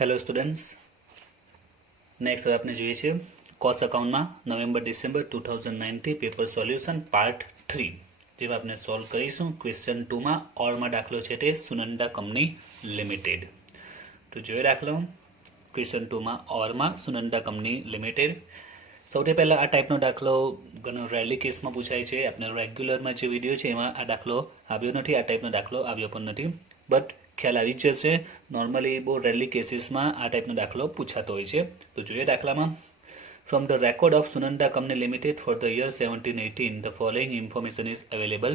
Hello students, next હવે આપણે જોઈએ છીએ કોસ્ટ અકાઉન્ટમાં November December 2019 paper solution part 3, જેમાં આપણે સોલ્વ કરીશું. ક્વેશ્ચન 2માં ઓરમાં દાખલો છે તે સુનંદા કંપની લિમિટેડ. તો જોઈએ દાખલો. ક્વેશ્ચન 2માં ઓરમાં સુનંદા કંપની લિમિટેડ. સૌથી પહેલાં આ ટાઈપનો દાખલો ઘણો રેરલી કેસમાં પૂછાય છે. આપણે રેગ્યુલરમાં જે વિડીયો છે એમાં આ દાખલો આવ્યો નથી, આ ટાઈપનો દાખલો આવ્યો પણ નથી, બટ ખ્યાલ આવી જ જશે. નોર્મલી બહુ રેરલી કેસીસમાં આ ટાઈપનો દાખલો પૂછાતો હોય છે. તો જોઈએ દાખલામાં. From the record of Sunanda company limited for the year 17-18 the following information is available.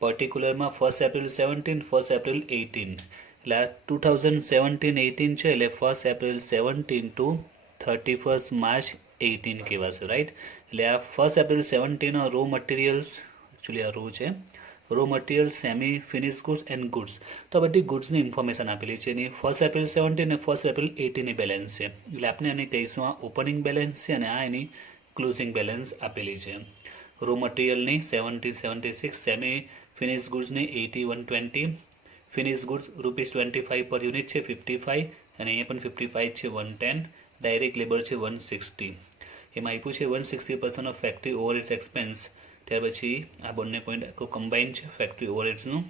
પર્ટિક્યુલરમાં 1 એપ્રિલ 17, 1 એપ્રિલ 18, એટલે 2017-18 છે, એટલે 1 એપ્રિલ 17 ટુ 31 માર્ચ 18 કહેવાશે, રાઈટ. એટલે આ 1 એપ્રિલ 17 રો મટીરિયલ્સ, એકચ્યુઅલી આ રો છે, raw material, semi finish goods and goods. તો આ બધી ગુડ્સની ઇન્ફોર્મેશન આપેલી છે. એની 1 એપ્રિલ 17 અને 1 એપ્રિલ 18ની બેલેન્સ છે, એટલે આપણે એને કહીશું આ ઓપનિંગ બેલેન્સ છે અને આ એની ક્લોઝિંગ બેલેન્સ આપેલી છે. રો મટીરિયલની 70-76, સેમી ફિનિશ ગુડ્સની 80-120, ફિનિશ ગુડ્સ ₹25 પર યુનિટ છે 55, અને અહીંયા પણ 55 છે 110, ડાયરેક્ટ લેબર છે 160. એમાં આપ્યું છે 160% ઓફ ફેક્ટરી ઓવરહેડ્સ એક્સપેન્સ. ત્યાર પછી આ બંને પોઈન્ટ આખું કમ્બાઇન છે ફેક્ટરી ઓવરહેડ્સનું.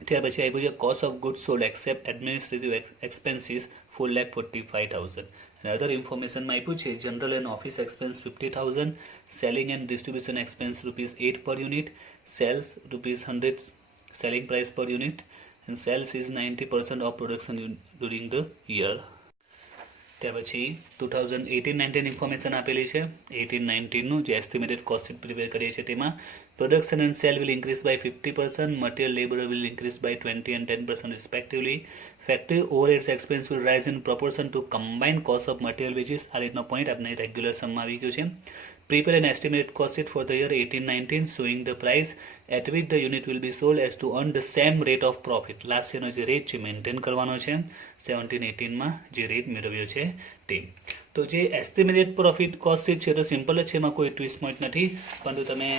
ત્યાર પછી આપ્યું છે cost of goods sold accept administrative expenses 4,45,000. અને અધર ઇન્ફોર્મેશનમાં આપ્યું છે general and office expense 50,000, selling and distribution expense ₹8 પર યુનિટ, સેલ્સ ₹100 સેલિંગ પ્રાઇસ પર unit, and cells is 90% of production during the year. ત્યાર પછી 2018-19 ઇન્ફોર્મેશન આપેલી છે. 18-19નું જે એસ્ટિમેટેડ કોસ્ટ શીટ પ્રિપેર કરીએ છીએ તેમાં production and sale will increase by 50%, material labour will increase by 20 and 10% respectively. Factory overheads expense will rise in proportion to combined cost of material wages. આ રીતનો point આપણે regular સમમાં આવી ગયું છે. Prepare an estimated cost sheet for the year 18-19 showing the price at which the unit will be sold as to earn the same rate of profit. Last યરનો જે rate છે maintain કરવાનો છે 17-18માં જે રેટ મેળવ્યો છે તે. તો જે એસ્ટિમેટેડ પ્રોફિટ કોસ્ટ શીટ છે તો સિમ્પલ જ છે, એમાં કોઈ ટ્વિસ્ટ પોઈન્ટ નથી. પરંતુ તમે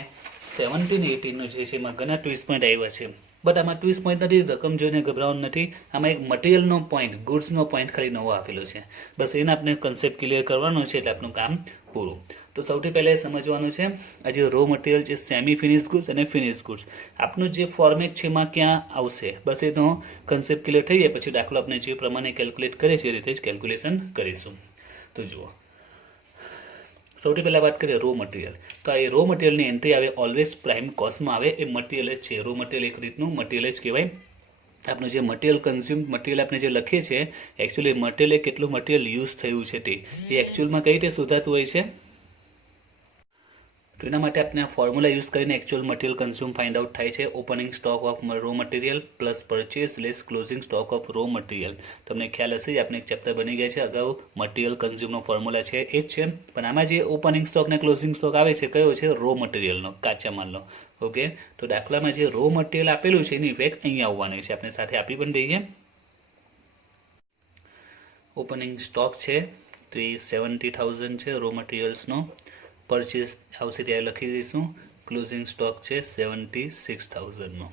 17-18નો જે છે એમાં ઘણા ટ્વિસ્ટ પોઈન્ટ આવ્યા છે, બટ આમાં ટ્વિસ્ટ પોઈન્ટ નથી, રકમ જોઈને ગભરાવાનું નથી. આમાં એક મટીરિયલનો પોઈન્ટ, ગુડ્સનો પોઈન્ટ ખાલી નવો આપેલો છે, બસ એને આપણે કન્સેપ્ટ ક્લિયર કરવાનો છે એટલે આપણું કામ પૂરું. તો સૌથી પહેલાં એ સમજવાનું છે આ જે રો મટીરિયલ છે સેમી ફિનિશ ગુડ્સ અને ફિનિશ ગુડ્સ, આપનું જે ફોર્મેટ છે એમાં ક્યાં આવશે, બસ એનો કન્સેપ્ટ ક્લિયર થઈ જાય પછી દાખલો આપણે જે પ્રમાણે કેલ્ક્યુલેટ કરીએ છીએ એ રીતે જ કેલ્ક્યુલેશન કરીશું. તો જુઓ, સૌથી પહેલાં વાત કરીએ રો મટીરિયલ. તો આ રો મટીરિયલની એન્ટ્રી આવે ઓલવેઝ પ્રાઇમ કોસ્ટમાં આવે. એ મટીરિયલ જ છે, રો મટીરિયલ એક રીતનું મટીરિયલ જ કહેવાય. આપણું જે મટીરિયલ કન્ઝ્યુમ મટીરિયલ આપણે જે લખીએ છીએ એકચ્યુઅલી મટીરિયલ એ કેટલું મટીરિયલ યુઝ થયું છે તે એ એકચ્યુઅલમાં કઈ રીતે શોધાતું હોય છે. તો એના માટે આપણે આ ફોર્મ્યુલા યુઝ કરીને actual material consume find out થાય છે. Opening stock of raw material plus purchase less closing stock of raw material. તમને ખ્યાલ હશે જ, આપણે એક ચેપ્ટર બની ગયા છે અગાઉ, મટીરિયલ કન્ઝ્યુમનો ફોર્મ્યુલા છે એ જ છે. પણ આમાં જે ઓપનિંગ સ્ટોક ને ક્લોઝિંગ સ્ટોક આવે છે કયો છે, રો મટીરિયલનો, કાચા માલનો. ઓકે, તો દાખલામાં જે રો મટીરિયલ આપેલું છે એની ઇફેક્ટ અહીંયા આવવાની છે, આપણે સાથે આપી પણ દઈએ. ઓપનિંગ સ્ટોક છે તો એ 70,000 છે રો મટીરિયલ્સનો. પરચેસ આવશે ત્યારે લખી દઈશું. ક્લોઝિંગ સ્ટોક છે 76,000નો.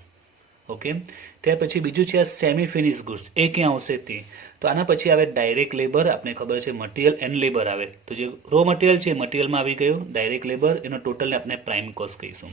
ઓકે, ત્યાર પછી બીજું છે આ સેમી ફિનિશ ગુડ્સ, એ ક્યાં આવશે તે. તો આના પછી આવે ડાયરેક્ટ લેબર, આપણે ખબર છે મટીરિયલ એન્ડ લેબર આવે. તો જે રો મટીરિયલ છે મટીરિયલમાં આવી ગયું, ડાયરેક્ટ લેબર, એનો ટોટલને આપણે પ્રાઇમ કોસ્ટ કહીશું.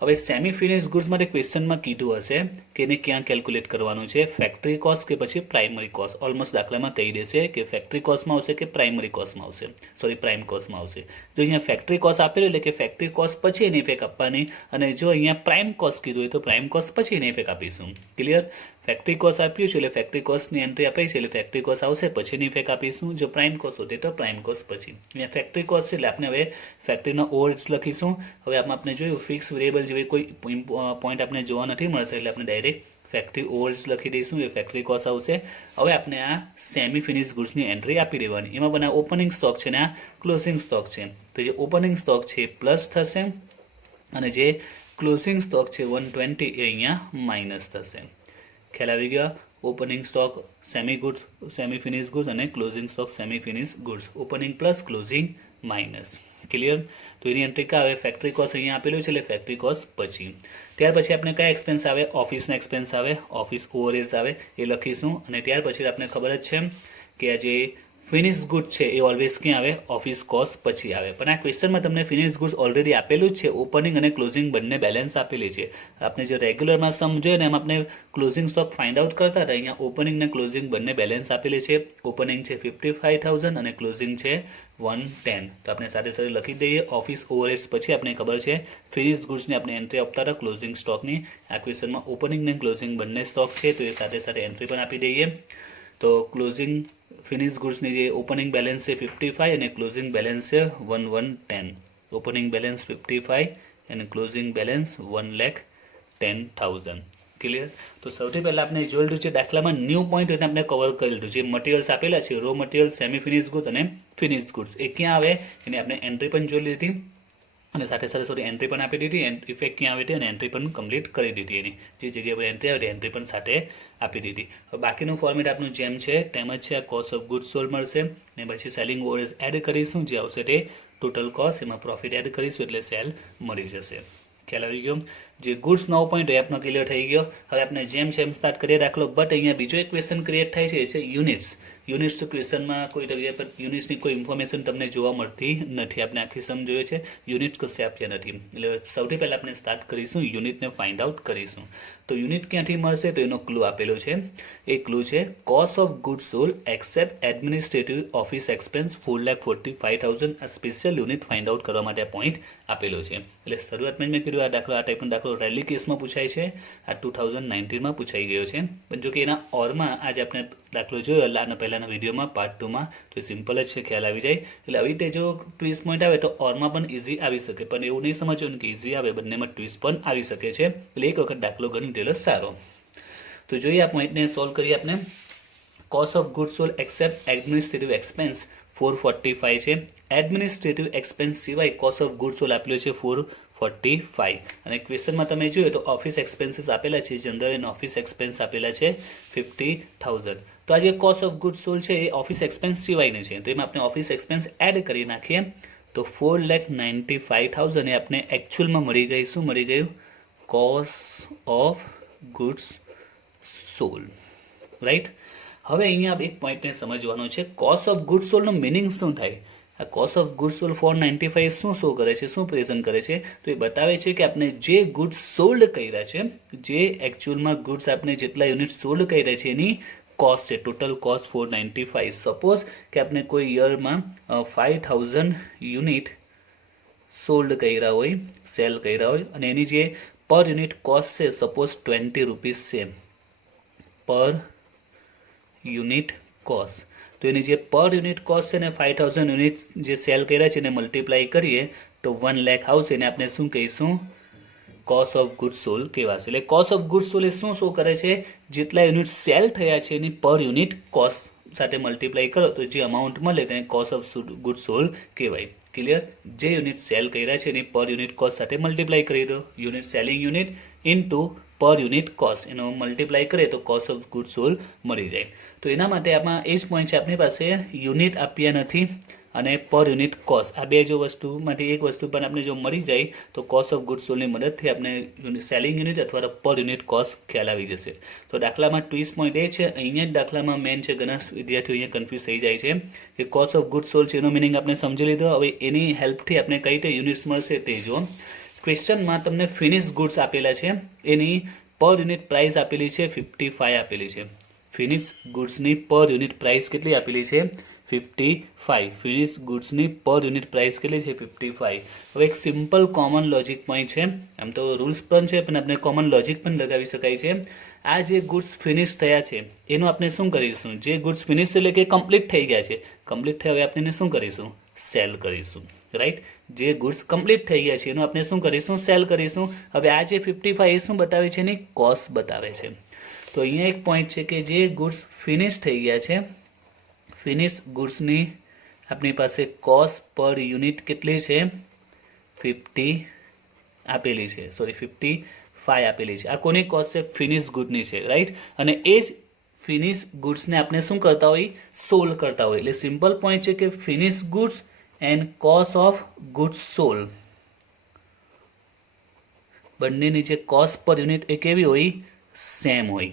હવે સેમી ફિનિશ ગુડ્સ માટે ક્વેશ્ચનમાં કીધું હશે કે એને ક્યાં કેલ્ક્યુલેટ કરવાનું છે, ફેક્ટરી કોસ્ટ કે પછી પ્રાઇમરી કોસ્ટ. ઓલમોસ્ટ દાખલામાં કહી દેશે કે ફેક્ટરી કોસ્ટમાં આવશે કે પ્રાઇમરી કોસ્ટમાં આવશે, સોરી પ્રાઇમ કોસ્ટમાં આવશે. જો અહીંયા ફેક્ટરી કોસ્ટ આપેલું એટલે કે ફેક્ટરી કોસ્ટ પછી એની ઇફેક્ટ આપવાની, અને જો અહીંયા પ્રાઇમ કોસ્ટ કીધું હોય તો પ્રાઇમ કોસ્ટ પછી એની ઇફેક્ટ આપીશું. ક્લિયર? ફેક્ટરી કોસ્ટ આપ્યું છે એટલે ફેક્ટરી કોસ્ટની એન્ટ્રી આપી છે એટલે ફેક્ટરી કોસ્ટ આવશે પછીની ઇફેક્ટ આપીશું. જો પ્રાઇમ કોસ્ટ હોતી તો પ્રાઇમ કોસ્ટ પછી. અહીંયા ફેક્ટરી કોસ્ટ છે એટલે આપણે હવે ફેક્ટરીનો ઓવરહેડ્સ લખીશું. હવે આમાં આપણે જોયું ફિક્સ વેરિયેબલ જેવી કોઈ પોઈન્ટ આપણે જોવા નથી મળતા એટલે આપણે ડાયરેક્ટ ફેક્ટરી ઓવરહેડ્સ લખી દઈશું, એ ફેક્ટરી કોસ્ટ આવશે. હવે આપણે આ સેમી ફિનિશ ગુડ્સની એન્ટ્રી આપી દેવાની. એમાં પણ આ ઓપનિંગ સ્ટોક છે ને આ ક્લોઝિંગ સ્ટોક છે, તો જે ઓપનિંગ સ્ટોક છે એ પ્લસ થશે અને જે ક્લોઝિંગ સ્ટોક છે 120 એ અહીંયા માઇનસ થશે. ખ્યાલ આવી ગયા? Opening stock semi goods, semi finish goods અને closing stock semi finish goods. Opening plus closing minus. Clear? તો એની એન્ટ્રી કા આવે, ફેક્ટરી કોસ્ટ અહીંયા આપેલું છે એટલે ફેક્ટરી કોસ્ટ પછી. ત્યાર પછી આપણે કયા એક્સપેન્સ આવે, ઓફિસના એક્સપેન્સ આવે, ઓફિસ ઓવરહેડ્સ આવે એ લખીશું. અને ત્યાર પછી આપણે ખબર જ છે કે આ જે ફિનિશ ગુડ છે એ ઓલવેઝ ક્યાં આવે, ઓફિસ કોસ્ટ પછી આવે. પણ આ ક્વેશ્ચનમાં તમને ફિનિશ ગુડ્સ ઓલરેડી આપેલું જ છે, ઓપનિંગ અને ક્લોઝિંગ બંને બેલેન્સ આપેલી છે. આપણે જે રેગ્યુલરમાં સમ જોઈએ ને એમ આપણે ક્લોઝિંગ સ્ટોક ફાઇન્ડ આઉટ કરતા હતા, અહીંયા ઓપનિંગ અને ક્લોઝિંગ બંને બેલેન્સ આપેલી છે. ઓપનિંગ છે 55,000 અને ક્લોઝિંગ છે 110. તો આપણે સાથે સાથે લખી દઈએ ઓફિસ ઓવરહેડ્સ પછી આપણે ખબર છે ફિનિશ ગુડ્સની આપણે એન્ટ્રી આપતા હતા ક્લોઝિંગ સ્ટોકની. આ ક્વેશ્ચનમાં ઓપનિંગ અને ક્લોઝિંગ બંને સ્ટોક છે તો એ સાથે સાથે એન્ટ્રી પણ આપી દઈએ. તો ક્લોઝિંગ ફિનિશ ગુડ્સની જે ઓપનિંગ બેલેન્સ છે 55 અને ક્લોઝિંગ બેલેન્સ છે 1110. ઓપનિંગ બેલેન્સ 55 અને ક્લોઝિંગ બેલેન્સ 1,10,000. ક્લિયર? તો સૌથી પહેલાં આપણે જોઈ લીધું છે દાખલામાં ન્યૂ પોઈન્ટ એને આપણે કવર કરી લીધું. જે મટીરિયલ્સ આપેલા છે raw material, semi finish good અને ફિનિશ ગુડ્સ એ ક્યાં આવે એની આપણે એન્ટ્રી પણ જોઈ લીધી અને સાથે સાથે એન્ટ્રી પણ આપી દીધી. ઇફેક્ટ ક્યાં આવી હતી અને એન્ટ્રી પણ કમ્પ્લીટ કરી દીધી. એની જે જગ્યાએ પર એન્ટ્રી આવી એન્ટ્રી પણ સાથે આપી દીધી. હવે બાકીનું ફોર્મેટ આપણું જેમ છે તેમ જ છે. આ કોસ્ટ ઓફ ગુડ્સ સોલ્ડ મળશે ને પછી સેલિંગ ઓવરહેડ્સ એડ કરીશું, જે આવશે તે ટોટલ કોસ્ટ, એમાં પ્રોફિટ એડ કરીશું એટલે સેલ મળી જશે. ખ્યાલ આવી ગયો? જે ગુડ્સ 9 પોઈન્ટ હોય આપનો ક્લિયર થઈ ગયો. હવે આપણે જેમ છે એમ સ્ટાર્ટ કરીએ દાખલો. બટ અહીંયા બીજો એક ક્વેશ્ચન ક્રિએટ થાય છે, એ છે યુનિટ્સ. યુનિટ્સ તો ક્વેશ્ચનમાં કોઈ જગ્યાએ પર યુનિટ્સની કોઈ ઇન્ફોર્મેશન તમને જોવા મળતી નથી. આપણે આખી સમ જોઈએ છે, યુનિટ કશે આપ્યા નથી. એટલે સૌથી પહેલાં આપણે સ્ટાર્ટ કરીશું યુનિટને ફાઇન્ડ આઉટ કરીશું. તો યુનિટ ક્યાંથી મળશે તો એનો ક્લુ આપેલો છે. એ ક્લુ છે cost of goods sold accept administrative office expense 4,45,000. આ સ્પેશિયલ યુનિટ ફાઇન્ડ આઉટ કરવા માટે આ પોઈન્ટ આપેલો છે. એટલે શરૂઆતમાં મેં કીધું આ દાખલો, આ ટાઈપનો દાખલો રેલી કેસમાં પૂછાય છે. આ 2019માં પૂછાઈ ગયો છે. પણ જો કે એના ઓરમાં આજે આપણે દાખલો જોયો આના પહેલાંના વિડીયોમાં પાર્ટ 2માં, તો એ સિમ્પલ જ છે, ખ્યાલ આવી જાય. એટલે આવી રીતે જો ટ્વિસ્ટ પોઈન્ટ આવે તો ઓરમાં પણ ઇઝી આવી શકે, પણ એવું નહીં સમજવાનું કે ઇઝી આવે, બંનેમાં ટ્વિસ્ટ પણ આવી શકે છે. એટલે એક વખત દાખલો ગણી દેલો સારો. તો જોઈએ આ પોઈન્ટને સોલ્વ કરીએ આપણે. Cost of goods sold accept administrative expense 445 છે. એડમિનિસ્ટ્રેટિવ એક્સપેન્સ સિવાય કોસ્ટ ઓફ ગુડ્સ સોલ્ડ આપેલો છે 445. અને ક્વેશ્ચનમાં તમે જોયો તો ઓફિસ એક્સપેન્સીસ આપેલા છે, જનરલ એન્ડ ઓફિસ એક્સપેન્સ આપેલા છે 50,000. તો આ જે કોસ્ટ ઓફ ગુડ્સ સોલ્ડ છે એ ઓફિસ એક્સપેન્સ સિવાયની છે, તો એમાં આપણે ઓફિસ એક્સપેન્સ એડ કરી નાખીએ તો 4,95,000 એ આપણે એકચ્યુઅલમાં મળી ગઈ. શું મળી ગયું? Cost of goods sold. Right? હવે અહીંયા એક પોઈન્ટને સમજવાનો છે, કોસ્ટ ઓફ ગુડ્સ સોલ્ડનો મિનિંગ શું થાય. આ કોસ્ટ ઓફ ગુડ્સ સોલ્ડ 495 શું શો કરે છે, શું પ્રેઝન્ટ કરે છે? તો એ બતાવે છે કે આપણે જે ગુડ્સ સોલ્ડ કર્યા છે, જે એકચ્યુઅલમાં ગુડ્સ આપણે જેટલા યુનિટ સોલ્ડ કર્યા છે એની કોસ્ટ છે. Total cost 495. સપોઝ કે આપણે કોઈ યરમાં 5,000 યુનિટ સોલ્ડ કર્યા હોય, સેલ કર્યા હોય, અને એની જે પર યુનિટ કોસ્ટ છે સપોઝ 20 રૂપીસ છે પર યુનિટ કોસ્ટ. તો એની જે પર યુનિટ કોસ્ટ છે ને 5,000 યુનિટ જે સેલ કર્યા છે એને મલ્ટીપ્લાય કરીએ તો 1 લાખ આવશે. એને આપણે શું કહીશું? કોસ્ટ ઓફ ગુડ્સ સોલ્ડ કહેવાશે. એટલે કોસ્ટ ઓફ ગુડ્સ સોલ્ડ એ શું શો કરે છે? જેટલા યુનિટ સેલ થયા છે એની પર યુનિટ કોસ્ટ સાથે મલ્ટીપ્લાય કરો તો જે અમાઉન્ટ મળે તેને કોસ્ટ ઓફ ગુડ્સ સોલ્ડ કહેવાય. ક્લિયર? જે યુનિટ સેલ કર્યા છે એની પર યુનિટ કોસ્ટ સાથે મલ્ટીપ્લાય કરી દો. યુનિટ સેલિંગ યુનિટ ઇન્ટુ પર યુનિટ કોસ્ટ, એનો મલ્ટીપ્લાય કરીએ તો કોસ્ટ ઓફ ગુડ્સ સોલ્ડ મળી જાય. તો એના માટે આમાં એ જ પોઈન્ટ છે, આપણી પાસે યુનિટ આપ્યા નથી અને પર યુનિટ કોસ્ટ, આ બે જો વસ્તુમાંથી એક વસ્તુ પણ આપણે જો મળી જાય તો કોસ્ટ ઓફ ગુડ્સ સોલ્ડની મદદથી આપણે સેલિંગ યુનિટ અથવા પર યુનિટ કોસ્ટ ખ્યાલ આવી જશે. તો દાખલામાં ટ્વિસ્ટ પોઈન્ટ એ છે, અહીંયા જ દાખલામાં મેન છે, ઘણા વિદ્યાર્થીઓ અહીંયા કન્ફ્યુઝ થઈ જાય છે કે કોસ્ટ ઓફ ગુડ્સ સોલ્ડ છે એનો મિનિંગ આપણે સમજી લીધો. હવે એની હેલ્પથી આપણે કઈ રીતે યુનિટ્સ મળશે તે જો. ક્વેશ્ચનમાં તમને ફિનિશ ગુડ્સ આપેલા છે, એની પર યુનિટ પ્રાઇસ આપેલી છે 55 આપેલી છે. ફિનિશ ગુડ્સની પર યુનિટ પ્રાઇસ કેટલી આપેલી છે? 55. ફિનિશ ગુડ્સની પર યુનિટ પ્રાઇસ કેટલી છે? 55. હવે એક સિમ્પલ કોમન લોજિક પોઈન્ટ છે, આમ તો રૂલ્સ પણ છે પણ આપણે કોમન લોજિક પણ લગાવી શકાય છે. આ જે ગુડ્સ ફિનિશ થયા છે એનું આપણે શું કરીશું? જે ગુડ્સ ફિનિશ એટલે કે કમ્પ્લીટ થઈ ગયા છે, કમ્પ્લીટ થયા હવે આપણે શું કરીશું? સેલ કરીશું. રાઈટ? જે ગુડ્સ કમ્પ્લીટ થઈ ગયા છે એનું આપણે શું કરીશું? સેલ કરીશું. હવે આ જે 55 એ શું બતાવે છે? એની કોસ્ટ બતાવે છે. તો અહીંયા એક પોઈન્ટ છે કે જે ગુડ્સ ફિનિશ થઈ ગયા છે, ફિનિશ ગુડ્સની આપણી પાસે કોસ્ટ પર યુનિટ કેટલી છે? 50 આપેલી છે, સોરી 55 આપેલી છે. આ કોની કોસ્ટ છે? ફિનિશ ગુડની છે. રાઈટ? અને એ જ ફિનિશ ગુડ્સને આપણે શું કરતા હોય? સોલ્ડ કરતા હોય. એટલે સિમ્પલ પોઈન્ટ છે કે finish goods and cost of goods sold બંનેની જે કોસ્ટ પર યુનિટ એ કેવી હોય? સેમ હોય.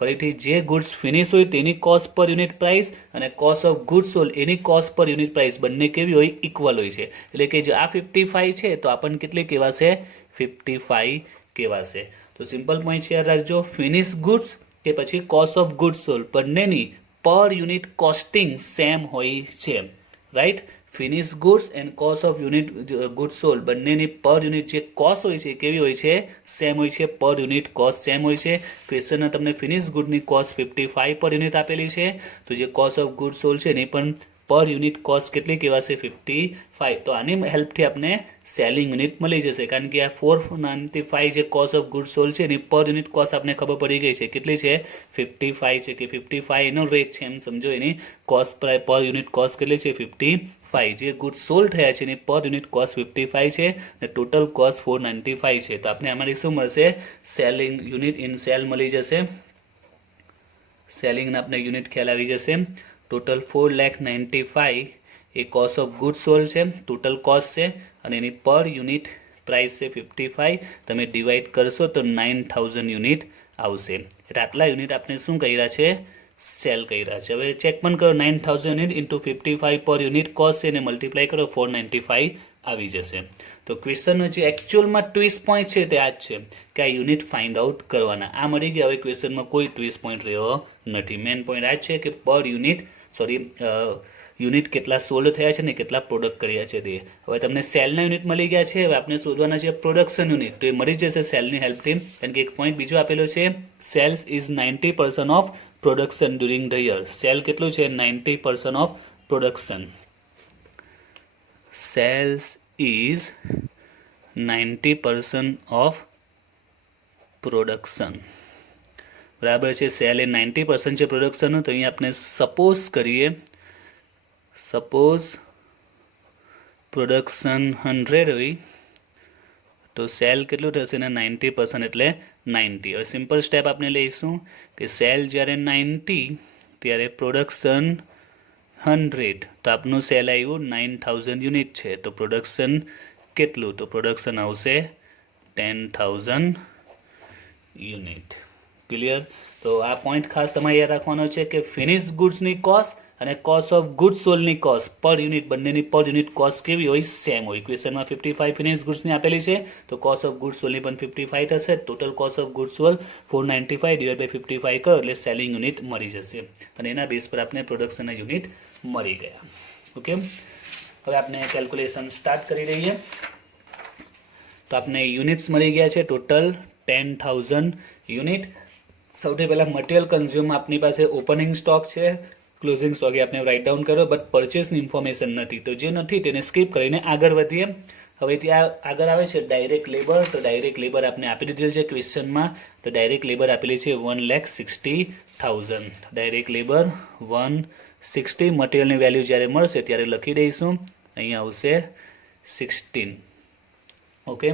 ફરીથી જે ગુડ્સ ફિનિશ હોય તેની કોસ્ટ પર યુનિટ પ્રાઇસ અને cost of goods sold any cost પર યુનિટ પ્રાઇસ બંને કેવી હોય, ઇક્વલ હોય છે. એટલે કે જો આ 55 છે તો આપણને કેટલી કહેવાશે, 55 કહેવાશે. તો સિમ્પલ પોઈન્ટ યાદ રાખજો, ફિનિશ ગુડ્સ કે પછી કોસ્ટ ઓફ ગુડ્સ સોલ્ડ બંનેની પર યુનિટ કોસ્ટિંગ સેમ હોય છે, right. Finish goods and cost of unit goods sold બંનેની પર યુનિટ જે કોસ્ટ હોય છે કેવી હોય છે, સેમ હોય છે, પર યુનિટ કોસ્ટ સેમ હોય છે. ક્વેશ્ચનમાં તમને ફિનિશ ગુડની કોસ્ટ 55 પર યુનિટ આપેલી છે, તો જે કોસ્ટ ઓફ ગુડ્સ સોલ્ડ છે એની પણ પર યુનિટ કોસ્ટ કેટલી કહેવાશે, 55. તો આની હેલ્પથી આપણે સેલિંગ યુનિટ મળી જશે, કારણ કે આ 495 જે કોસ્ટ ઓફ ગુડ્સ સોલ્ડ છે એની પર યુનિટ કોસ્ટ આપણે ખબર પડી ગઈ છે, કેટલી છે, 55 છે, કે 55 એનો રેટ છે એમ સમજો, એની કોસ્ટ પર યુનિટ કોસ્ટ કેટલી છે, 55. જે ગુડ્સ સોલ્ડ થયા છે એની પર યુનિટ કોસ્ટ 55 છે અને ટોટલ કોસ્ટ 495 છે. તો આપણે આમાંથી શું મળશે, સેલિંગ યુનિટ ઇન સેલ મળી જશે, સેલિંગના આપણે યુનિટ ખ્યાલ આવી જશે. Total 4,95,000 A cost of goods sold છે, ટોટલ કોસ્ટ છે, અને એની પર યુનિટ પ્રાઇસ છે 55. તમે ડિવાઈડ કરશો તો 9,000 યુનિટ આવશે. એટલે આટલા યુનિટ આપણે શું કર્યા છે, સેલ કર્યા છે. હવે ચેક પણ કરો, 9,000 યુનિટ ઇન્ટુ 55 પર યુનિટ કોસ્ટ છે એને મલ્ટીપ્લાય કરો, 495 આવી જશે. તો ક્વેશ્ચનનો જે એકચ્યુઅલમાં ટ્વિસ્ટ પોઈન્ટ છે તે આ જ છે કે આ યુનિટ ફાઇન્ડ આઉટ કરવાના. આ મળી ગયા. હવે ક્વેશ્ચનમાં કોઈ ટ્વિસ્ટ પોઈન્ટ રહ્યો નથી. મેઇન પોઈન્ટ આ છે કે પર યુનિટ યુનિટ કેટલા સોલ્ડ થયા છે ને કેટલા પ્રોડક્ટ કર્યા છે તે. હવે તમને સેલના યુનિટ મળી ગયા છે, હવે આપણે શોધવાના છે પ્રોડક્શન યુનિટ. તો એ મળી જશે સેલની હેલ્પથી, કારણ કે એક પોઈન્ટ બીજો આપેલો છે, sales is 90% of production during the year. Sale કેટલું છે, 90% of production. Sales is 90% of production, બરાબર છે. સેલ એ 90% છે પ્રોડક્શનનું. તો અહીંયા આપણે સપોઝ કરીએ, સપોઝ પ્રોડક્શન 100 હોય તો સેલ કેટલું થશે ને, 90% એટલે 90. હવે સિમ્પલ સ્ટેપ આપણે લઈશું કે સેલ જ્યારે 90 ત્યારે પ્રોડક્શન 100, તો આપનું સેલ આવ્યું 9,000 યુનિટ છે, તો પ્રોડક્શન કેટલું, તો પ્રોડક્શન આવશે 10,000 યુનિટ. ક્લિયર. તો આ પોઈન્ટ ખાસ તમારે યાદ રાખવાનો છે કે ફિનિશ ગુડ્સની કોસ્ટ અને કોસ્ટ ઓફ ગુડ્સ સોલ્ડની કોસ્ટ પર યુનિટ બંનેની પર યુનિટ કોસ્ટ કેવી હોય, સેમ હોય. ક્વેશ્ચનમાં 55 ફિનિશ ગુડ્સની આપેલી છે, તો કોસ્ટ ઓફ ગુડ્સ સોલ્ડની પણ 55 થશે. Total cost of goods sold 495 divide by 55 કરો એટલે સેલિંગ યુનિટ મળી જશે, અને એના બેઝ પર આપણે પ્રોડક્શનના યુનિટ મળી ગયા. ઓકે, હવે આપણે કેલ્ક્યુલેશન સ્ટાર્ટ કરી દઈએ. તો આપણે યુનિટ્સ મળી ગયા છે ટોટલ 10,000 યુનિટ. સૌથી પહેલાં મટીરિયલ કન્ઝ્યુમ આપણી પાસે ઓપનિંગ સ્ટોક છે, ક્લોઝિંગ સ્ટોક એ આપણે રાઇટ ડાઉન કર્યો, બટ પરચેસની ઇન્ફોર્મેશન નથી, તો જે નથી તેને સ્કીપ કરીને આગળ વધીએ. હવે ત્યાં આગળ આવે છે ડાયરેક્ટ લેબર. તો ડાયરેક્ટ લેબર આપણે આપી દીધેલ છે ક્વેશ્ચનમાં. તો ડાયરેક્ટ લેબર આપેલી છે 1,60,000. Direct labour 160. મટીરિયલની વેલ્યુ જ્યારે મળશે ત્યારે લખી દઈશું, અહીંયા આવશે 16. ઓકે,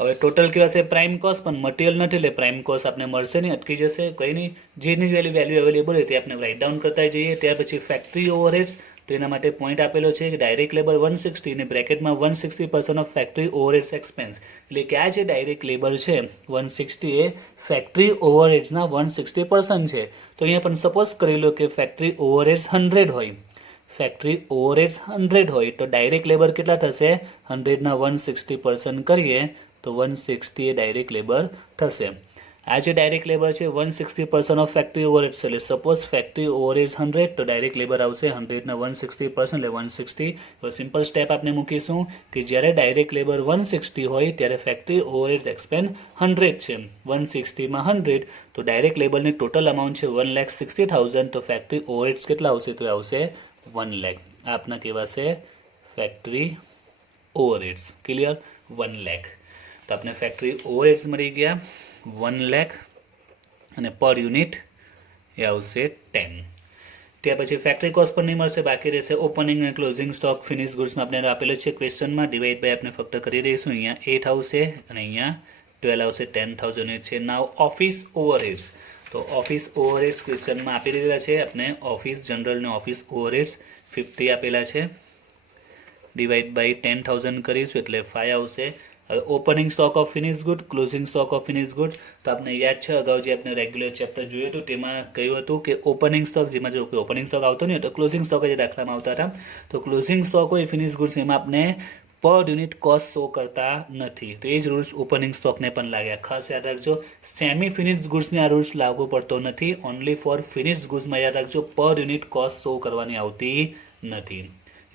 હવે ટોટલ કેવા છે, પ્રાઇમ કોસ્ટ, પણ મટીરિયલ નથી એટલે પ્રાઇમ કોસ્ટ આપણે મળશે નહીં, અટકી જશે. કંઈ નહીં, જેની વેલ્યુ અવેલેબલ હોય તે આપણે રાઇટ ડાઉન કરતા જઈએ. ત્યાર પછી ફેક્ટરી ઓવરહેડ્સ. તો એના માટે પોઈન્ટ આપેલો છે કે ડાયરેક્ટ લેબર 160 અને બ્રેકેટમાં 160% ઓફ ફેક્ટરી ઓવરહેડ્સ એક્સપેન્સ. એટલે કે આ જે ડાયરેક્ટ લેબર છે 160 એ ફેક્ટરી ઓવરહેડ્સના 160% છે. તો અહીંયા પણ સપોઝ કરી લો કે ફેક્ટરી ઓવરહેડ્સ 100 હોય, ફેક્ટરી ઓવરહેડ્સ 100 હોય તો ડાયરેક્ટ લેબર કેટલા થશે, 100ના 160% કરીએ તો 160 એ ડાયરેક્ટ લેબર થશે. આ જે ડાયરેક્ટ લેબર છે 160% ઓફ ફેક્ટરી ઓવરહેડ્સ, એટલે સપોઝ ફેક્ટરી ઓવરહેડ્સ 100 તો ડાયરેક્ટ લેબર આવશે 100ના 160% એટલે 160. તો સિમ્પલ સ્ટેપ આપણે મૂકીશું કે જ્યારે ડાયરેક્ટ લેબર 160 હોય ત્યારે ફેક્ટરી ઓવરહેડ્સ એક્સપેન્સ 100 છે, 160માં 100, તો ડાયરેક્ટ લેબરની ટોટલ અમાઉન્ટ છે 1,60,000. તો ફેક્ટરી ઓવરહેડ્સ કેટલા આવશે, તો આવશે 1 લાખ. આ આપના કહેવાશે ફેક્ટરી ઓવરહેડ્સ. ક્લિયર, 1 લાખ. તો આપણે ફેક્ટરી ઓવરહેડ્સ મળી ગયા 1 લાખ અને પર યુનિટ એ આવશે 10. ત્યાર પછી ફેક્ટરી કોસ્ટ પર નહીં મળશે, બાકી રહેશે ઓપનિંગ અને ક્લોઝિંગ સ્ટોક. ફિનિશ ગુડ્સમાં આપણે આપેલો છે ક્વેશ્ચનમાં, ડિવાઈડ બાય આપણે ફક્ત કરી દઈશું. અહીંયા 8 આવશે અને અહીંયા 12 આવશે, 10,000 યુનિટ છે. નાવ ઓફિસ ઓવરહેડ્સ. તો ઓફિસ ઓવરહેડ્સ ક્વેશ્ચનમાં આપી દીધેલા છે આપણે. ઓફિસ જનરલ ને ઓફિસ ઓવરહેડ્સ 50 આપેલા છે, ડિવાઈડ બાય 10,000 કરીશું એટલે 5 આવશે. હવે opening stock of finish good, closing stock of finish good, તો આપણે યાદ છે અગાઉ જે આપણે રેગ્યુલર ચેપ્ટર જોયું હતું તેમાં કહ્યું હતું કે ઓપનિંગ સ્ટોક જેમાં જો કોઈ ઓપનિંગ સ્ટોક આવતો નહીં તો ક્લોઝિંગ સ્ટોક જ દાખલામાં આવતા હતા. તો ક્લોઝિંગ સ્ટોક હોય ફિનિશ ગુડ્સ એમાં આપણે પર યુનિટ કોસ્ટ શો કરતા નથી. તો એ જ રૂલ્સ ઓપનિંગ સ્ટોકને પણ લાગ્યા. ખાસ યાદ રાખજો, સેમી ફિનિશ ગુડ્સને આ રૂલ્સ લાગુ પડતો નથી. ઓનલી ફોર ફિનિશ ગુડ્સમાં યાદ રાખજો પર યુનિટ કોસ્ટ શો કરવાની આવતી નથી.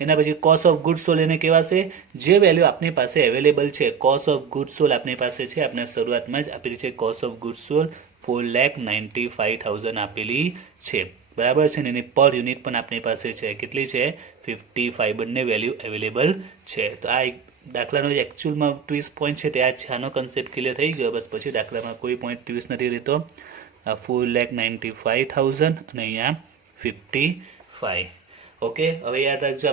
એના પછી કોસ્ટ ઓફ ગુડ્સ સોલ્ડ એને કહેવાશે જે વેલ્યુ આપણી પાસે અવેલેબલ છે. કોસ્ટ ઓફ ગુડ્સ સોલ્ડ આપણી પાસે છે, આપણે શરૂઆતમાં જ આપેલી છે. કોસ્ટ ઓફ ગુડ્સ સોલ્ડ 4,95,000 આપેલી છે, બરાબર છે ને. એની પર યુનિટ પણ આપણી પાસે છે. કેટલી છે? 55. બંને વેલ્યુ અવેલેબલ છે. તો આ દાખલાનો એકચ્યુઅલમાં ટ્વિસ્ટ પોઈન્ટ છે તે આ છે. આનો કન્સેપ્ટ ક્લિયર થઈ ગયો. બસ પછી દાખલામાં કોઈ પોઈન્ટ ટ્વિસ્ટ નથી રહેતો. 4,95,000 અને અહીંયા 55. ઓકે, હવે યાદ રાખજો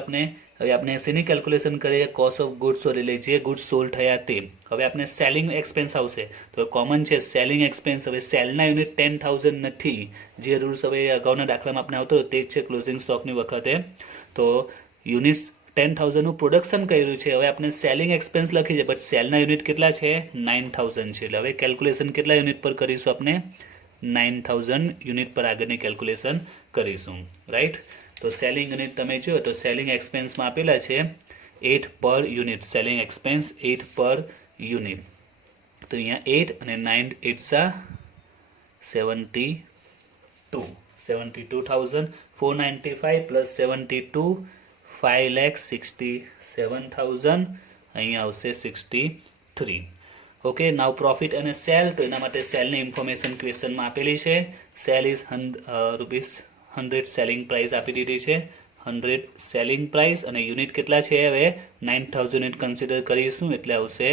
હવે આપણે શેની કેલ્ક્યુલેશન કરીએ? કોસ્ટ ઓફ ગુડ્સ સોલ્ડ, એટલે જે ગુડ્સ સોલ્ડ થયા તે. હવે આપણે સેલિંગ એક્સપેન્સ આવશે, તો કોમન છે સેલિંગ એક્સપેન્સ. હવે સેલના યુનિટ 10,000 નથી, જે રૂલ્સ હવે અગાઉના દાખલામાં આપણે આવતો તે જ છે ક્લોઝિંગ સ્ટોકની વખતે. તો યુનિટ્સ 10,000નું પ્રોડક્શન કર્યું છે. હવે આપણે સેલિંગ એક્સપેન્સ લખી છે, બટ સેલના યુનિટ કેટલા છે? 9,000 છે. એટલે હવે કેલ્ક્યુલેશન કેટલા યુનિટ પર કરીશું? આપણે 9,000 યુનિટ પર આગળની કેલ્ક્યુલેશન કરીશું, રાઈટ. તો સેલિંગ યુનિટ તમે જો તો સેલિંગ એક્સપેન્સમાં આપેલા છે 8 પર યુનિટ. સેલિંગ એક્સપેન્સ 8 પર યુનિટ. તો અહીંયા 8 અને 9 8 72,495 પ્લસ 72 5,67,000. અહીંયા આવશે 63. ઓકે, નાવ પ્રોફિટ અને સેલ. તો એના માટે સેલની ઇન્ફોર્મેશન ક્વેશ્ચનમાં આપેલી છે. સેલ ઇઝ ₹100 સેલિંગ પ્રાઇસ આપી દીધી છે. 100 સેલિંગ પ્રાઇસ અને યુનિટ કેટલા છે? હવે 9,000 યુનિટ કન્સિડર કરીશું એટલે આવશે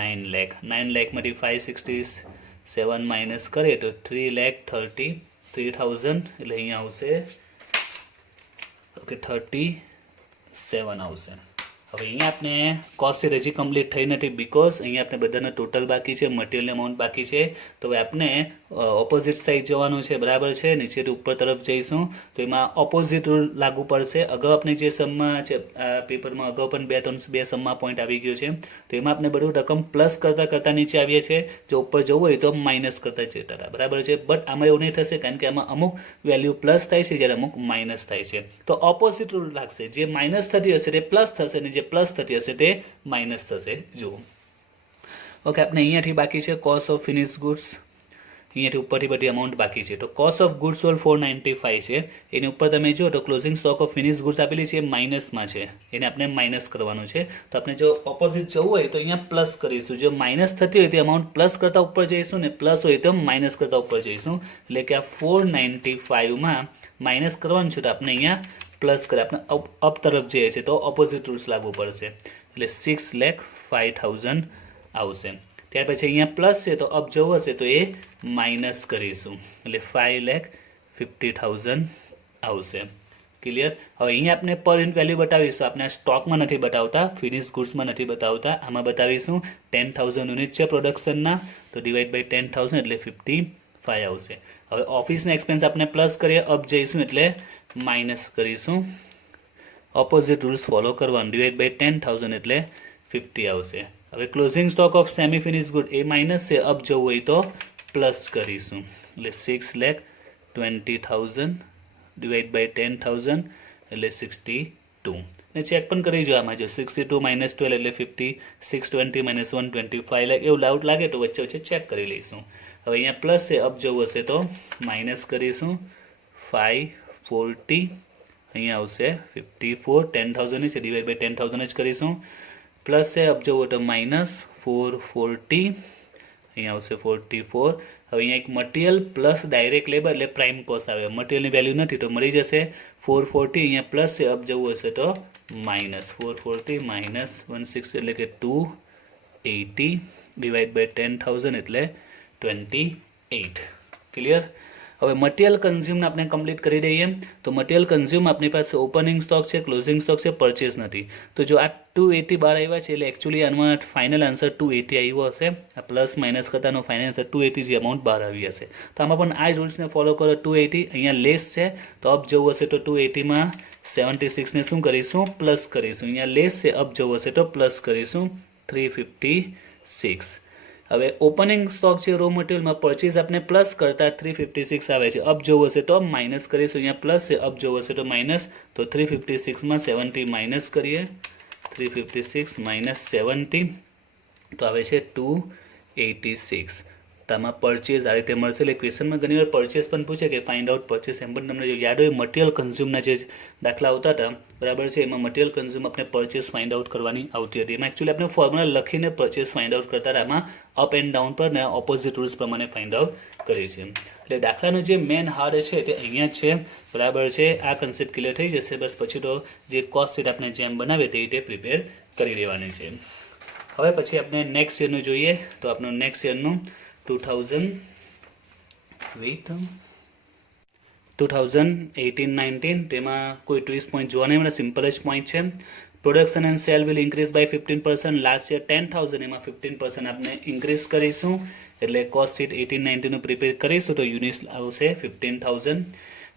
9 લાખ. 9 લાખમાંથી 567 માઇનસ કરીએ તો 3,33,000 એટલે અહીંયા આવશે ઓકે 37 આવશે. હવે અહીંયા આપણે કોસ્ટ હજી કમ્પ્લીટ થઈ નથી, બીકોઝ અહીંયા આપણે બધાના ટોટલ બાકી છે, મટીરિયલ અમાઉન્ટ બાકી છે. તો હવે આપણે ઓપોઝિટ સાઈડ જવાનું છે, બરાબર છે. નીચેથી ઉપર તરફ જઈશું તો એમાં ઓપોઝિટ રૂલ લાગુ પડશે. અગાઉ આપણે જે સમમાં છે પેપરમાં અગાઉ પણ બે સમમાં પોઈન્ટ આવી ગયો છે. તો એમાં આપણે બધું રકમ પ્લસ કરતાં નીચે આવીએ છીએ. જો ઉપર જવું હોય તો માઇનસ કરતાં જતા હતા, બરાબર છે. બટ આમાં એવું નહીં થશે, કારણ કે આમાં અમુક વેલ્યુ પ્લસ થાય છે જ્યારે અમુક માઇનસ થાય છે. તો ઓપોઝિટ રૂલ લાગશે. જે માઇનસ થતી હશે તે પ્લસ થશે અને જે પ્લસ થતી હશે તે માઇનસ થશે. જુઓ, ઓકે, આપણે અહીંયાથી બાકી છે કોસ્ટ ઓફ ફિનિશ ગુડ્સ. અહીંયાથી ઉપરથી બધી અમાઉન્ટ બાકી છે. તો કોસ્ટ ઓફ ગુડ્સ સોલ્ડ 495 છે. એની ઉપર તમે જો તો closing stock of finish goods આપેલી છે, માઇનસમાં છે. એને આપણે માઇનસ કરવાનું છે. તો આપણે જો ઓપોઝિટ જવું હોય તો અહીંયા પ્લસ કરીશું. જો માઇનસ થતી હોય તો અમાઉન્ટ પ્લસ કરતાં ઉપર જઈશું ને પ્લસ હોય તો માઇનસ કરતાં ઉપર જઈશું. એટલે કે આ 495માં માઇનસ કરવાનું છે તો આપણે અહીંયા પ્લસ કરે. આપણે અપ તરફ જઈએ છીએ તો ઓપોઝિટ રૂલ્સ લાગુ પડશે. એટલે 6,05,000 આવશે. ત્યાર પછી અહીંયા પ્લસ છે તો અપ જવું હશે તો એ માઇનસ કરીશું. એટલે 5,50,000 આવશે. ક્લિયર? હવે અહીંયા આપણે પર યુનિટ વેલ્યુ બતાવીશું. આપણે સ્ટોકમાં નથી બતાવતા, ફિનિશ ગુડ્સમાં નથી બતાવતા, આમાં બતાવીશું. 10,000 યુનિટ છે પ્રોડક્શનના, તો ડિવાઈડ બાય 10,000 એટલે 55 આવશે. હવે ઓફિસના એક્સપેન્સ આપણે પ્લસ કરીએ, અપ જઈશું એટલે માઇનસ કરીશું. ઓપોઝિટ રૂલ્સ ફોલો કરવાનું. ડિવાઈડ બાય 10,000 એટલે 50 આવશે. હવે closing stock of semi finish good A minus છે, અપ જવું હોય તો પ્લસ કરીશું. એટલે 6,20,000 ડિવાઈડ બાય 10,000 એટલે 62. ને ચેક પણ કરી જો આમાં જો 62 માઇનસ 12 એટલે 50, 620 માઇનસ 125 લાખ. એવું ડાઉટ લાગે તો વચ્ચે વચ્ચે ચેક કરી લઈશું. હવે અહીંયા પ્લસ છે, અપ જવું હશે તો માઇનસ કરીશું. 540 અહીંયા આવશે 54. 10,000 છે, ડિવાઈડ બાય 10,000 જ કરીશું. પ્લસ છે, અપ જવું તો માઇનસ 440 અહીંયા આવશે 44. હવે અહીંયા એક મટીરિયલ પ્લસ ડાયરેક્ટ લેબર એટલે પ્રાઇમ કોસ્ટ આવે. મટીરિયલની વેલ્યુ નથી તો મળી જશે 440. અહીંયા પ્લસ છે, અપ જવું હશે તો માઇનસ 440 માઇનસ 160 એટલે કે 280 ડિવાઈડ બાય 10,000 એટલે 28. ક્લિયર? હવે મટીરિયલ કન્ઝ્યુમને આપણે કમ્પ્લીટ કરી દઈએ. તો મટીરિયલ કન્ઝ્યુમ આપણી પાસે ઓપનિંગ સ્ટોક છે, ક્લોઝિંગ સ્ટોક છે, પરચેસ નથી. તો જો આ 280 બહાર આવ્યા છે એટલે એકચ્યુઅલી આમાં ફાઇનલ આન્સર 280 આવ્યો હશે. આ પ્લસ માઇનસ કરતાનો ફાઇનલ આન્સર 280 જે અમાઉન્ટ બહાર આવી હશે. તો આમાં પણ આ જ રૂલ્સને ફોલો કરો. 280 અહીંયા લેસ છે તો અપ જવું હશે તો 280માં 76ને શું કરીશું? પ્લસ કરીશું. અહીંયા લેસ છે, અપ જવું હશે તો પ્લસ કરીશું. 356. હવે ઓપનિંગ સ્ટોક છે રો મટીરિયલમાં પરચેઝ આપણે પ્લસ કરતા 356 આવે છે. અપ જવું હશે તો માઇનસ કરીશું. અહીંયા પ્લસ છે, અપ જવું હશે તો માઇનસ. તો 356માં 70 માઇનસ કરીએ. 356 માઇનસ 70 તો આવે છે 286. તો આમાં પરચેઝ આ રીતે મળશે. એટલે ક્વેશ્ચનમાં ઘણી વાર પરચેઝ પણ પૂછે કે ફાઇન્ડ આઉટ પરચેઝ. એમ પણ તમને યાદ હોય મટીરિયલ કન્ઝ્યુમના જે દાખલા આવતા હતા બરાબર છે, એમાં મટીરિયલ કન્ઝ્યુમ આપણે પરચેઝ ફાઇન્ડ આઉટ કરવાની આવતી હતી. એમાં એકચ્યુઅલી આપણે ફોર્મ્યુલા લખીને પરચેઝ ફાઇન્ડ આઉટ કરતા હતા. આમાં અપ એન્ડ ડાઉન પર ને ઓપોઝિટ રૂલ્સ પ્રમાણે ફાઇન્ડ આઉટ કરીએ છીએ. એટલે દાખલાનો જે મેન હાર્ડ છે તે અહીંયા જ છે બરાબર છે. આ કન્સેપ્ટ ક્લિયર થઈ જશે. બસ પછી તો જે કોસ્ટ શીટ આપણે જેમ બનાવીએ તે રીતે પ્રિપેર કરી દેવાની છે. હવે પછી આપણે નેક્સ્ટ યરનું જોઈએ. તો આપણું નેક્સ્ટ યરનું 2018-19 તેમાં કોઈ ટ્વિસ્ટ પોઈન્ટ જોવા નહીં મળે. સિમ્પલ જ પોઈન્ટ છે. Production and sale will increase by 15%. Last year 10,000, એમાં 15% આપણે ઇન્ક્રીઝ કરીશું. એટલે કોસ્ટ શીટ 18-19નું પ્રિપેર કરીશું તો યુનિટ્સ આવશે 15,000.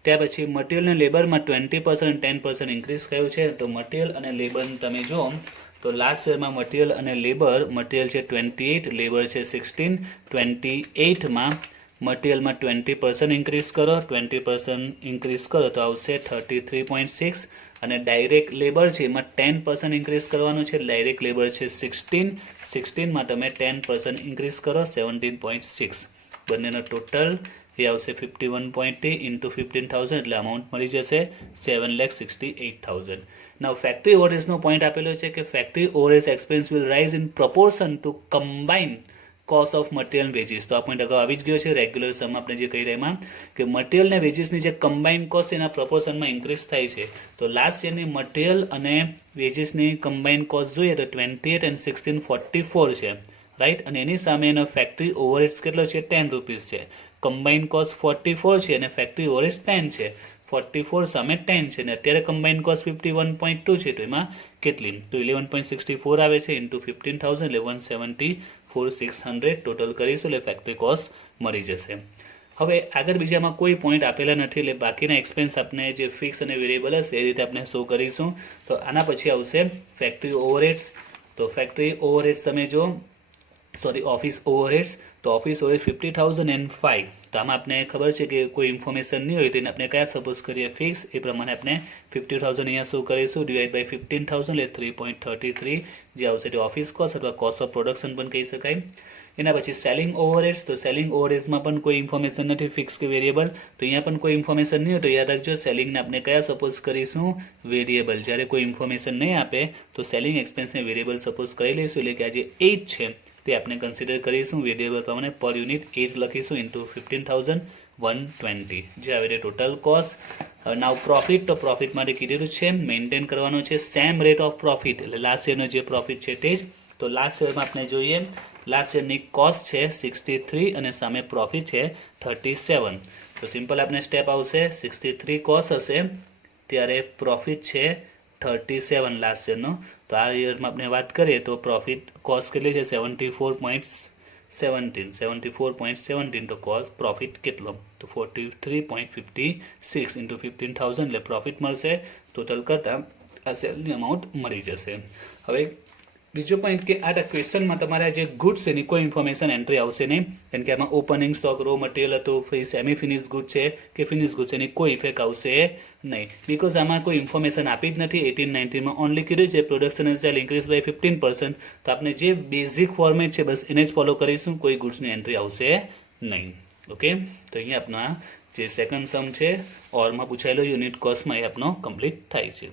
ત્યાર પછી મટીરિયલ અને લેબરમાં 20% અને 10% ઇન્ક્રીઝ થયું છે. તો મટીરિયલ અને લેબર તમે જો તો લાસ્ટ યરમાં મટીરિયલ અને લેબર, મટીરિયલ છે 28, લેબર છે 16. 28માં મટીરિયલમાં 20% ઇન્ક્રીઝ કરો. 20% ઇન્ક્રીઝ કરો તો આવશે 33.6. અને ડાયરેક્ટ લેબર છે એમાં 10% ઇન્ક્રીઝ કરવાનું છે. ડાયરેક્ટ લેબર છે 16. 16માં તમે 10% ઇન્ક્રીઝ કરો 17.6. બંનેનો ટોટલ એ આવશે 51.3 ઇન્ટુ 15,000 એટલે અમાઉન્ટ મળી જશે 7,68,000. નાઉ ફેક્ટરી ઓવરહેડ્સનો પોઈન્ટ આપેલો છે કે factory overheads expense will rise in proportion to combine cost of material wages. તો આ પોઈન્ટ અગાઉ આવી જ ગયો છે. રેગ્યુલર સમ આપણે જે કહી રહ્યા એમાં કે મટીરિયલ અને વેજીસની જે કમ્બાઇન કોસ્ટ એના પ્રોપોર્શનમાં ઇન્ક્રીઝ થાય છે. તો લાસ્ટ યરની મટીરિયલ અને વેજીસની કમ્બાઇન કોસ્ટ જોઈએ તો 28 અને 16 44 છે રાઈટ. અને એની સામે એનો ફેક્ટરી ઓવરહેડ્સ કેટલો છે 10 રૂપીસ છે. કમ્બાઇન કોસ્ટ 44 છે અને ફેક્ટરી ઓવરહેડ્સ 10 છે. 44 સામે 10 છે અને અત્યારે કમ્બાઇન કોસ્ટ 51.2 છે. તો એમાં કેટલી? તો 11.64 આવે છે ઇન્ટુ 15,000 એટલે 174,600 ટોટલ કરીશું એટલે ફેક્ટરી કોસ્ટ મળી જશે. હવે આગળ બીજામાં કોઈ પોઈન્ટ આપેલા નથી એટલે બાકીના એક્સપેન્સ આપણે જે ફિક્સ અને વેરિયેબલ હશે એ રીતે આપણે શો કરીશું. તો આના પછી આવશે ફેક્ટરી ઓવરહેડ્સ. તો ફેક્ટરી ઓવરહેડ્સ તમે જો ઓફિસ ઓવરહેડ્સ. તો ઓફિસ ઓવરહેડ 50,005. તો આમાં આપણે ખબર છે કે કોઈ ઇન્ફોર્મેશન નહીં હોય તો એને આપણે કયા સપોઝ કરીએ ફિક્સ. એ પ્રમાણે આપણે 50,000 અહીંયા શું કરીશું ડિવાઈડ બાય 15,000 એટલે 3.33 જે આવશે તે ઓફિસ કોસ્ટ અથવા કોસ્ટ ઓફ પ્રોડક્શન પણ કહી શકાય. એના પછી સેલિંગ ઓવરહેડ્સ. તો સેલિંગ ઓવરહેડ્સમાં પણ કોઈ ઇન્ફોર્મેશન નથી ફિક્સ કે વેરિયેબલ. તો અહીંયા પણ કોઈ ઇન્ફોર્મેશન નહીં હોય તો યાદ રાખજો સેલિંગને આપણે કયા સપોઝ કરીશું વેરિયેબલ. જ્યારે કોઈ ઇન્ફોર્મેશન નહીં આપે તો સેલિંગ એક્સપેન્સને વેરિયેબલ સપોઝ કરી લઈશું. એટલે કે આ જે 8 છે તે આપણે કન્સિડર કરીશું વેરિયેબલ પ્રમાણે. પર યુનિટ 8 લખીશું ઇન્ટુ 15,120 જે આવે તે ટોટલ કોસ્ટ. હવે નાવ પ્રોફિટ. તો પ્રોફિટ માટે કીધેલું છે મેન્ટેન કરવાનો છે સેમ રેટ ઓફ પ્રોફિટ. એટલે લાસ્ટ યરનો જે પ્રોફિટ છે તે જ. તો લાસ્ટ યરમાં આપણે જોઈએ લાસ્ટ યરની કોસ્ટ છે 63 અને સામે પ્રોફિટ છે 37. તો સિમ્પલ આપણે સ્ટેપ આવશે 63 કોસ્ટ હશે ત્યારે પ્રોફિટ છે 37 લાસ્ટ યરનો. તો આ યરમાં આપણે વાત કરીએ તો પ્રોફિટ કોસ્ટ કેટલી છે 74.17 તો કોસ્ટ પ્રોફિટ કેટલો તો 43.56 ઇન્ટુ 15,000 એટલે પ્રોફિટ મળશે. ટોટલ કરતાં આ સેલની અમાઉન્ટ મળી જશે. હવે બીજો પોઈન્ટ કે આ ક્વેશ્ચનમાં તમારા જે ગુડ્સ એની કોઈ ઇન્ફોર્મેશન એન્ટ્રી આવશે નહીં. કારણ કે આમાં ઓપનિંગ સ્ટોક રો મટીરિયલ હતું પછી સેમી ફિનિશ ગુડ છે કે ફિનિશ ગુડ છે એની કોઈ ઇફેક્ટ આવશે નહીં. બિકોઝ આમાં કોઈ ઇન્ફોર્મેશન આપી જ નથી. 18-19માં ઓનલી કીધું છે production and sale increase by 15%. તો આપણે જે બેઝિક ફોર્મેટ છે બસ એને જ ફોલો કરીશું. કોઈ ગુડ્સની એન્ટ્રી આવશે નહીં. ઓકે. તો અહીંયા આપણા જે સેકન્ડ સમ છે ઓરમાં પૂછાયેલો યુનિટ કોસ્ટમાં એ આપનો કમ્પ્લીટ થાય છે.